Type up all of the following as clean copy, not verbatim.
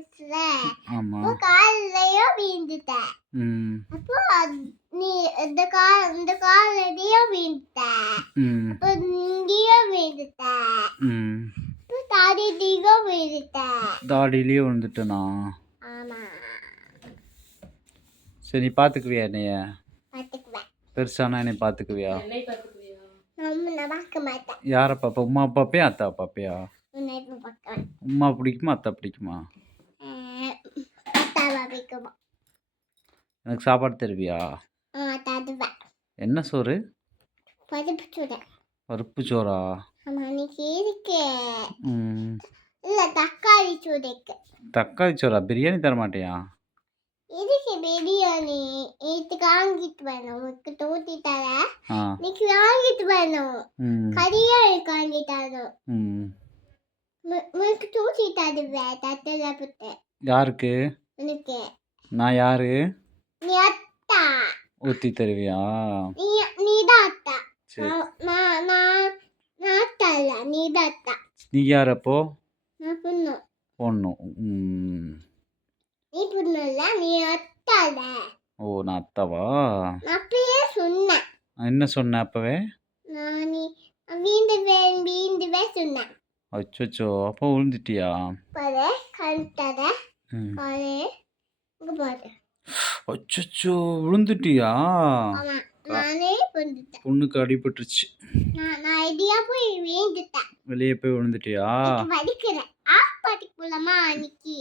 இருந்துச்சுல ஆமா அப்போ காலையும் வீழ்ந்துட்டேன் ம் அப்போ நீ இந்த காலையும் வீழ்ந்துட்டேன் ம் அப்போ இங்கேயும் வீழ்ந்துட்டேன் ம் அப்போ தாடியும் வீழ்ந்துட்டேன் தாடியிலேயே விழுந்துட்டேனா ஆமா சரி நீ பார்த்துக்குவியா என்னைய பார்த்துக்குவேன் பெருசானா என்னை பார்த்துக்குவியா நான் பார்க்க மாட்டேன் யாரை பாப்பா உமா பாப்பையா அத்தா பாப்பையா உன்னை இப்போ பார்க்குவேன் உமா பிடிக்குமா அத்தா பிடிக்குமா அத்தாவை பிடிக்குமா எனக்கு சாப்பாடு தருவியா தருவேன் என்ன சோறு பருப்பு சூட பருப்பு சோறா ஆமா இன்னைக்கு இருக்கு ம் இல்லை தக்காளி சூடைக்கு தக்காளி சோறா பிரியாணி தர மாட்டியா இதுக்கு பிரியாணி இதுக்கு வாங்கிட்டு வரணும் உனக்கு தோட்டி தர ஆ இன்னைக்கு வாங்கிட்டு வரணும் ம் கறியா எனக்கு வாங்கி தரணும் ம் உனக்கு தோட்டி தருவேன் தட்டில் போட்டு யாருக்கு உனக்கு நான் யாரு நீ அத்தா ஊற்றி தருவியா நீதான் அத்தா சரி நான் அத்தா இல்லை நீதான் அத்தா நீ யார் அப்போ நான் பொண்ணு பொண்ணு ம் நீ பொண்ணு இல்லை நீ அத்தா இல்லை ஓ நான் அத்தாவா நான் அப்பயே சொன்னேன் நான் என்ன சொன்னேன் அப்போவே நான் நீ வீண்டுவேன் சொன்னேன் அச்சோ அப்போ விழுந்துட்டியா பாரு கண் தர ம் பாரு இங்க பாரு அச்சோ விழுந்துட்டியா ஆமா நானே வந்துட்டேன் பொண்ணுக்கு அடிபட்டுருச்சு நான் ஐடியா போய் வீண்டுட்டேன் வெளியே போய் விழுந்துட்டியா வலிக்கிறேன் ஆஸ்பத்திரிக்கு போலாமா அன்னைக்கு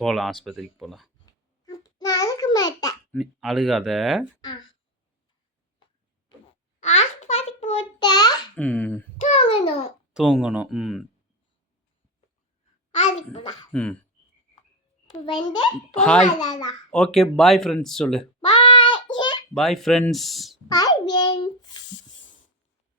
போகலாம் ஆஸ்பத்திரிக்கு போகலாம் நான் அழுக மாட்டேன் நீ அழுகாத ஆஸ்பத்திரிக்கு போட்ட ம் தூங்கணும் தூங்கணும் ம் அதுக்கு போலாம் ம் வந்து ஹாய் போகலாம் ஓகே பாய் ஃப்ரெண்ட்ஸ் சொல்லு பாய் பாய் ஃப்ரெண்ட்ஸ் பாய் ஃப்ரெண்ட்ஸ்